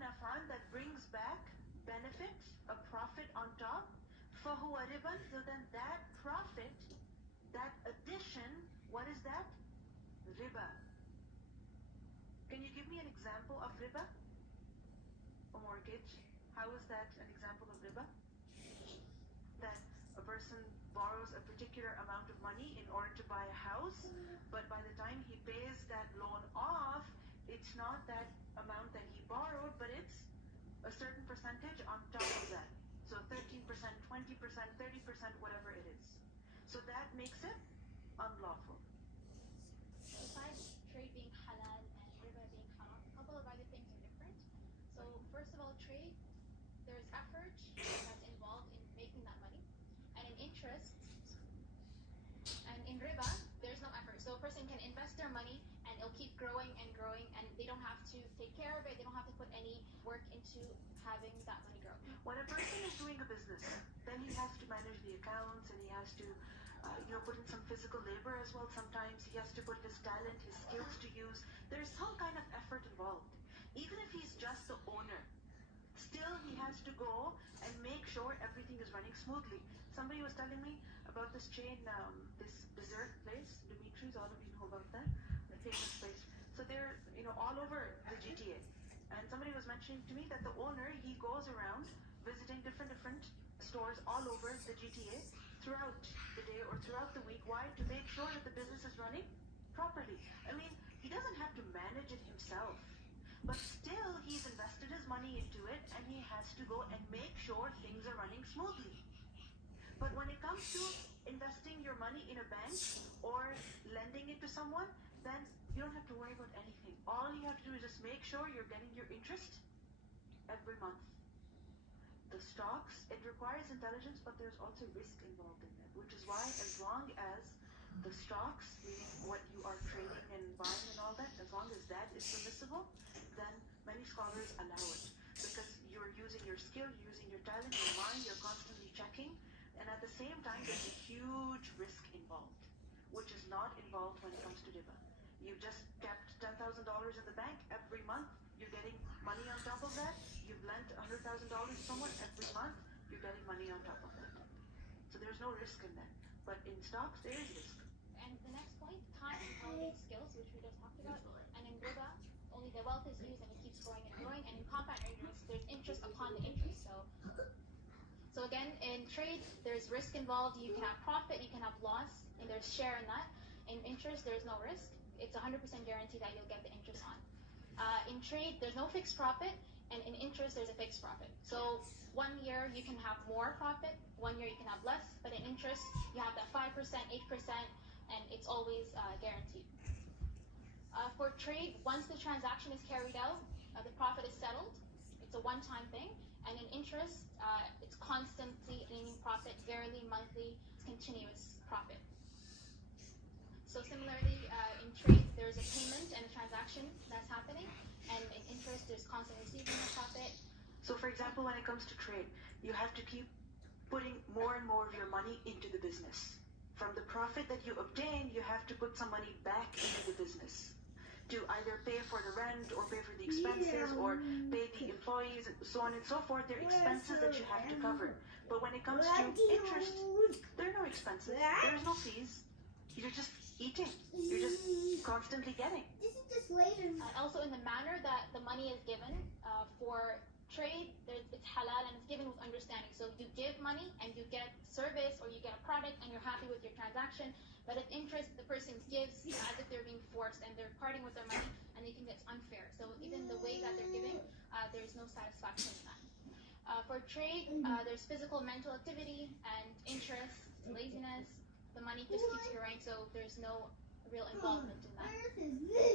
naf'an, that brings back benefit, a profit on top. فَهُوَ رِبًا, so then that profit, that addition, what is that? Riba. Can you give me an example of riba? A mortgage. How is that an example of riba? That a person borrows a particular amount of money in order to buy a house, but by the time he pays that loan off, it's not that amount that he borrowed, but it's a certain percentage on top of that. So 13%, 20%, 30%, whatever it is. So that makes it unlawful. Besides trade being halal and riba being haram, a couple of other things are different. So first of all, trade, there's effort that's involved in making that money, and in interest, and in riba, there's no effort. So a person can invest their money and it'll keep growing, and they don't have to take care of it, they don't have to put any work into having that money grow. When a person is doing a business, then he has to manage the accounts, and he has to put in some physical labor as well. Sometimes he has to put his talent, his skills to use. There's some kind of effort involved. Even if he's just the owner, still he has to go and make sure everything is running smoothly. Somebody was telling me about this chain, this dessert place, Dimitri's, all of you know about that, the famous place. So they're, all over the GTA. And somebody was mentioning to me that the owner, he goes around visiting different stores all over the GTA throughout the day or throughout the week. Why? To make sure that the business is running properly. I mean, he doesn't have to manage it himself, but still he's invested his money into it, and he has to go and make sure things are running smoothly. But when it comes to investing your money in a bank or lending it to someone, then you don't have to worry about anything. All you have to do is just make sure you're getting your interest every month. The stocks, it requires intelligence, but there's also risk involved in that, which is why as long as the stocks, meaning what you are trading and buying and all that, as long as that is permissible, then many scholars allow it. Because you're using your skill, you're using your talent, your mind, you're constantly checking, and at the same time there's a huge risk involved, which is not involved when it comes to riba. You've just kept $10,000 in the bank every month, you're getting money on top of that. You've lent $100,000 to someone every month, you're getting money on top of that. So there's no risk in that. But in stocks, there is risk. And the next point, time, intelligence, skills, which we just talked about. And in riba, only the wealth is used and it keeps growing and growing. And in compound interest, there's interest upon the interest. So again, in trade, there's risk involved. You can have profit, you can have loss, and there's share in that. In interest, there's no risk. It's 100% guarantee that you'll get the interest on. In trade, there's no fixed profit, and in interest, there's a fixed profit. So 1 year you can have more profit, 1 year you can have less, but in interest, you have that 5%, 8%, and it's always guaranteed. For trade, once the transaction is carried out, the profit is settled. It's a one-time thing. And in interest, it's constantly gaining profit, yearly, monthly, it's continuous profit. So similarly, in trade, there's a payment and a transaction that's happening, and in interest, there's constant receiving of profit. So for example, when it comes to trade, you have to keep putting more and more of your money into the business. From the profit that you obtain, you have to put some money back into the business to either pay for the rent or pay for the expenses or pay the employees, so on and so forth. There are expenses that you have to cover. But when it comes to interest, there are no expenses. There is no fees. You're just eating. You're just constantly getting. This is just later. Also in the manner that the money is given, for trade, it's halal and it's given with understanding. So you give money and you get service or you get a product and you're happy with your transaction. But if interest, the person gives as if they're being forced and they're parting with their money, and they think it's unfair. So even the way that they're giving, there's no satisfaction in that. For trade, there's physical, mental activity, and interest, laziness. The money just keeps growing, so there's no real involvement in that.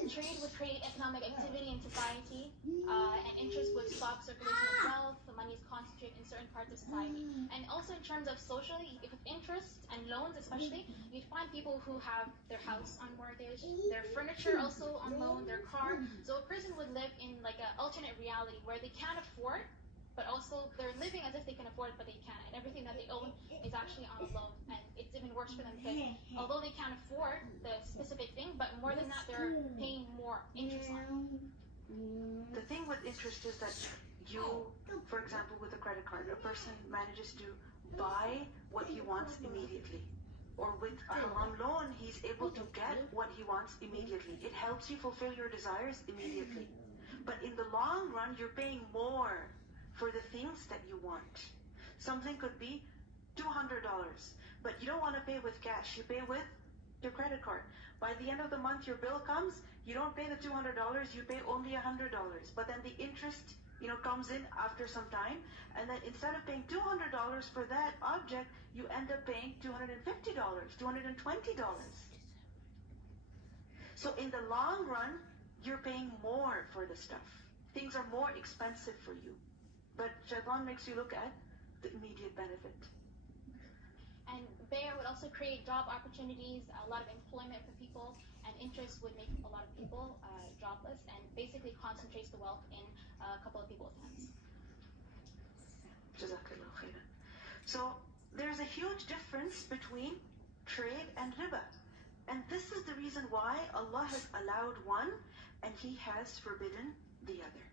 Trade would create economic activity in society, and interest would stop circulation of wealth. The money is concentrated in certain parts of society. And also in terms of socially, if interest and loans especially, you'd find people who have their house on mortgage, their furniture also on loan, their car. So a person would live in like an alternate reality where they can't afford, but also they're living as if they can afford, but they can't. And everything that they own is actually on a loan. And it's even worse for them because although they can't afford the specific thing, but more than that, they're paying more interest on it. The thing with interest is that you, for example, with a credit card, a person manages to buy what he wants immediately. Or with a haram loan, he's able to get what he wants immediately. It helps you fulfill your desires immediately. But in the long run, you're paying more for the things that you want. Something could be $200, but you don't want to pay with cash. You pay with your credit card. By the end of the month, your bill comes, you don't pay the $200, you pay only $100. But then the interest, comes in after some time, and then instead of paying $200 for that object, you end up paying $250, $220. So in the long run, you're paying more for the stuff. Things are more expensive for you. But Shaitan makes you look at the immediate benefit. And Bayer would also create job opportunities, a lot of employment for people, and interest would make a lot of people jobless and basically concentrates the wealth in a couple of people's hands. Jazakallah khairan. So there's a huge difference between trade and riba. And this is the reason why Allah has allowed one and He has forbidden the other.